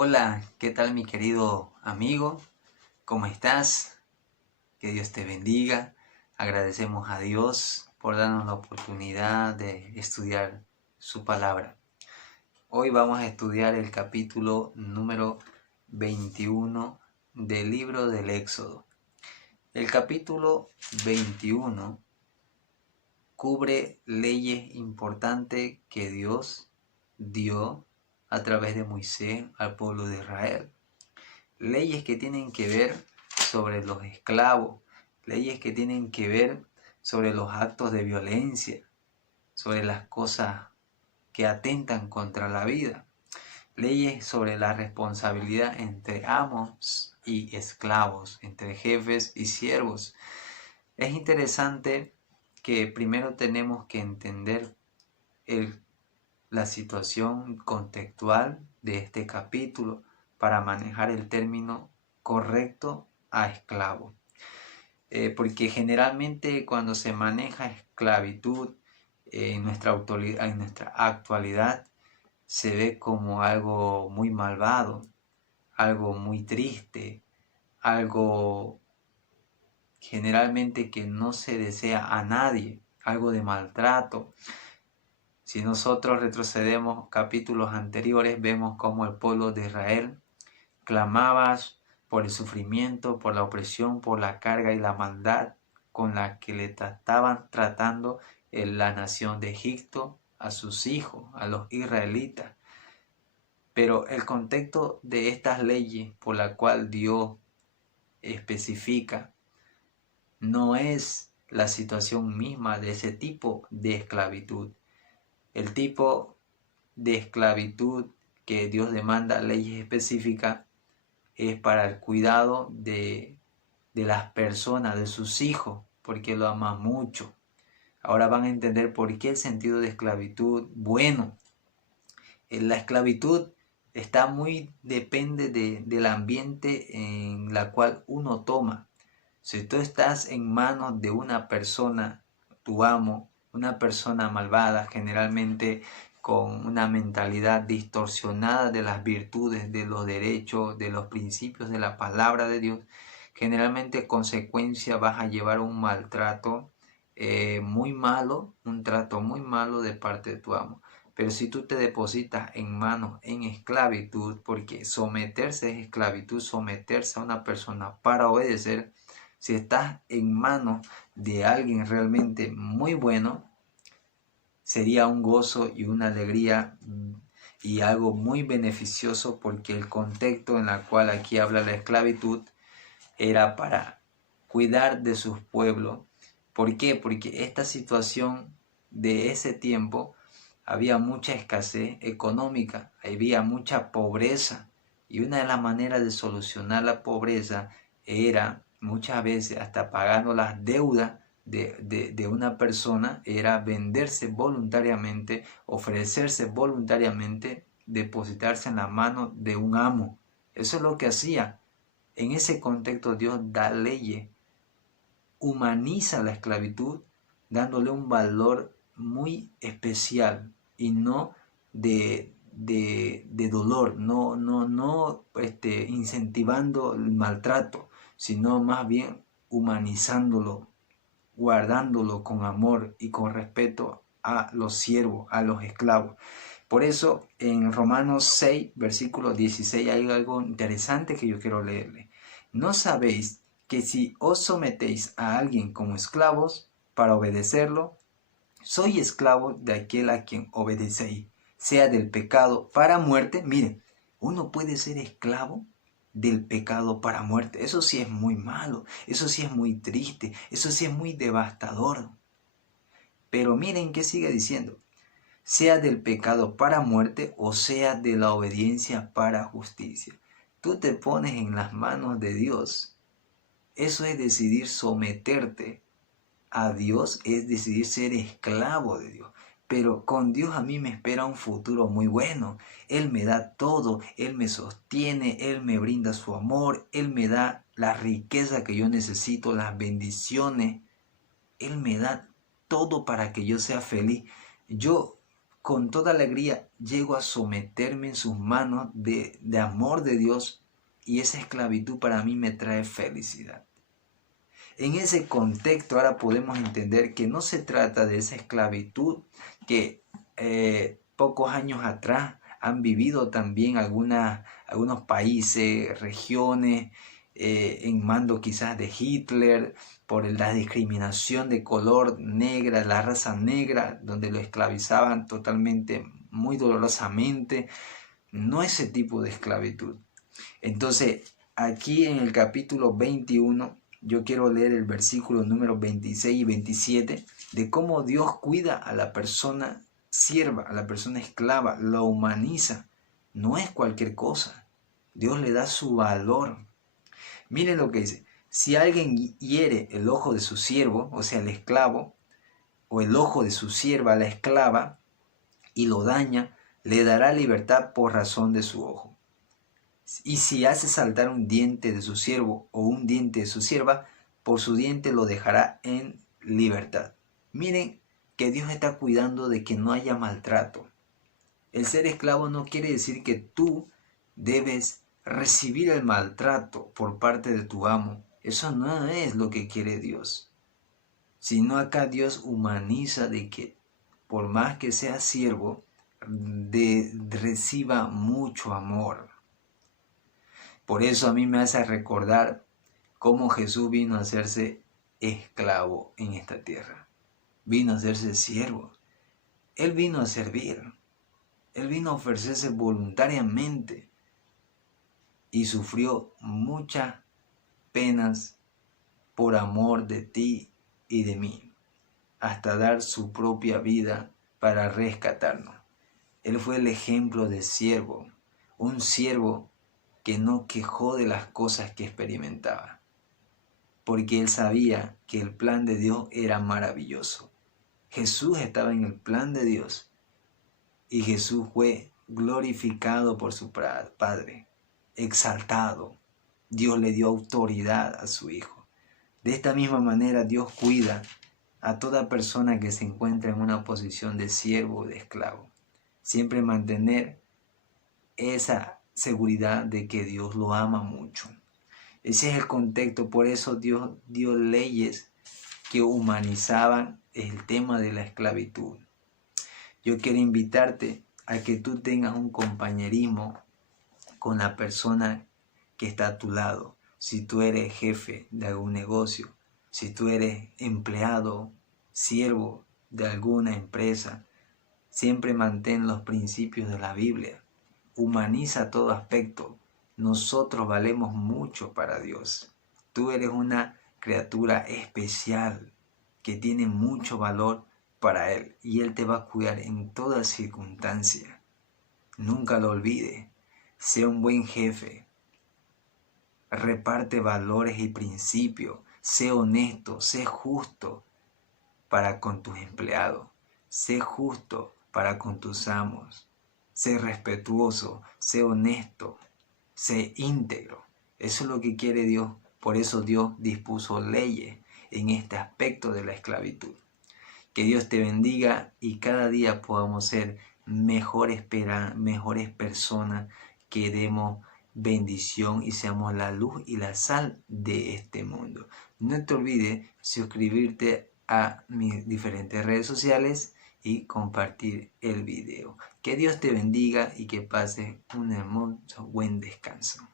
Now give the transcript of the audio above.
Hola, ¿qué tal mi querido amigo? ¿Cómo estás? Que Dios te bendiga. Agradecemos a Dios por darnos la oportunidad de estudiar su palabra. Hoy vamos a estudiar el capítulo número 21 del libro del Éxodo. El capítulo 21 cubre leyes importantes que Dios dio a través de Moisés al pueblo de Israel. Leyes que tienen que ver sobre los esclavos, leyes que tienen que ver sobre los actos de violencia, sobre las cosas que atentan contra la vida, leyes sobre la responsabilidad entre amos y esclavos, entre jefes y siervos. Es interesante que primero tenemos que entender la situación contextual de este capítulo para manejar el término correcto a esclavo. Porque generalmente cuando se maneja esclavitud en nuestra actualidad se ve como algo muy malvado, algo muy triste, algo generalmente que no se desea a nadie, algo de maltrato. Si nosotros retrocedemos capítulos anteriores, vemos cómo el pueblo de Israel clamaba por el sufrimiento, por la opresión, por la carga y la maldad con la que le estaban tratando en la nación de Egipto a sus hijos, a los israelitas. Pero el contexto de estas leyes por la cual Dios especifica no es la situación misma de ese tipo de esclavitud. El tipo de esclavitud que Dios demanda, leyes específicas, es para el cuidado de las personas, de sus hijos, porque lo ama mucho. Ahora van a entender por qué el sentido de esclavitud. Bueno, la esclavitud depende del ambiente en la cual uno toma. Si tú estás en manos de una persona, tu amo, una persona malvada, generalmente con una mentalidad distorsionada de las virtudes, de los derechos, de los principios de la palabra de Dios, generalmente consecuencia vas a llevar un maltrato muy malo, un trato muy malo de parte de tu amo. Pero si tú te depositas en manos en esclavitud, porque someterse es esclavitud, someterse a una persona para obedecer, si estás en manos de alguien realmente muy bueno, sería un gozo y una alegría y algo muy beneficioso, porque el contexto en el cual aquí habla la esclavitud era para cuidar de sus pueblos. ¿Por qué? Porque esta situación de ese tiempo había mucha escasez económica, había mucha pobreza, y una de las maneras de solucionar la pobreza era muchas veces hasta pagando las deudas de una persona, era venderse voluntariamente, ofrecerse voluntariamente, depositarse en la mano de un amo. Eso es lo que hacía. En ese contexto Dios da leyes, humaniza la esclavitud, dándole un valor muy especial y no de dolor, no incentivando el maltrato, sino más bien humanizándolo, guardándolo con amor y con respeto a los siervos, a los esclavos. Por eso en Romanos 6, versículo 16 hay algo interesante que yo quiero leerle. ¿No sabéis que si os sometéis a alguien como esclavos para obedecerlo, soy esclavo de aquel a quien obedecéis, sea del pecado para muerte? Mire, uno puede ser esclavo del pecado para muerte. Eso sí es muy malo, eso sí es muy triste, eso sí es muy devastador. Pero miren qué sigue diciendo: sea del pecado para muerte o sea de la obediencia para justicia. Tú te pones en las manos de Dios. Eso es decidir someterte a Dios, es decidir ser esclavo de Dios. Pero con Dios a mí me espera un futuro muy bueno. Él me da todo, Él me sostiene, Él me brinda su amor, Él me da la riqueza que yo necesito, las bendiciones. Él me da todo para que yo sea feliz. Yo con toda alegría llego a someterme en sus manos de amor de Dios, y esa esclavitud para mí me trae felicidad. En ese contexto ahora podemos entender que no se trata de esa esclavitud que pocos años atrás han vivido también algunos países, regiones, en mando quizás de Hitler, por la discriminación de color negra, la raza negra, donde lo esclavizaban totalmente, muy dolorosamente. No ese tipo de esclavitud. Entonces, aquí en el capítulo 21, yo quiero leer el versículo número 26 y 27 de cómo Dios cuida a la persona sierva, a la persona esclava, la humaniza. No es cualquier cosa. Dios le da su valor. Miren lo que dice. Si alguien hiere el ojo de su siervo, o sea, el esclavo, o el ojo de su sierva, la esclava, y lo daña, le dará libertad por razón de su ojo. Y si hace saltar un diente de su siervo o un diente de su sierva, por su diente lo dejará en libertad. Miren que Dios está cuidando de que no haya maltrato. El ser esclavo no quiere decir que tú debes recibir el maltrato por parte de tu amo. Eso no es lo que quiere Dios. Sino acá Dios humaniza de que por más que sea siervo, reciba mucho amor. Por eso a mí me hace recordar cómo Jesús vino a hacerse esclavo en esta tierra. Vino a hacerse siervo. Él vino a servir. Él vino a ofrecerse voluntariamente y sufrió muchas penas por amor de ti y de mí, hasta dar su propia vida para rescatarnos. Él fue el ejemplo de siervo, un siervo que no quejó de las cosas que experimentaba, porque él sabía que el plan de Dios era maravilloso. Jesús estaba en el plan de Dios y Jesús fue glorificado por su Padre, exaltado. Dios le dio autoridad a su Hijo. De esta misma manera Dios cuida a toda persona que se encuentra en una posición de siervo o de esclavo. Siempre mantener esa seguridad de que Dios lo ama mucho. Ese es el contexto, por eso Dios dio leyes que humanizaban el tema de la esclavitud. Yo quiero invitarte a que tú tengas un compañerismo con la persona que está a tu lado. Si tú eres jefe de algún negocio, si tú eres empleado, siervo de alguna empresa, siempre mantén los principios de la Biblia. Humaniza todo aspecto. Nosotros valemos mucho para Dios. Tú eres una criatura especial que tiene mucho valor para Él y Él te va a cuidar en toda circunstancia. Nunca lo olvides. Sé un buen jefe. Reparte valores y principios. Sé honesto, sé justo para con tus empleados. Sé justo para con tus amos. Sé respetuoso, sé honesto, sé íntegro. Eso es lo que quiere Dios. Por eso Dios dispuso leyes en este aspecto de la esclavitud. Que Dios te bendiga y cada día podamos ser mejores personas, que demos bendición y seamos la luz y la sal de este mundo. No te olvides suscribirte a mis diferentes redes sociales y compartir el video. Que Dios te bendiga y que pases un hermoso buen descanso.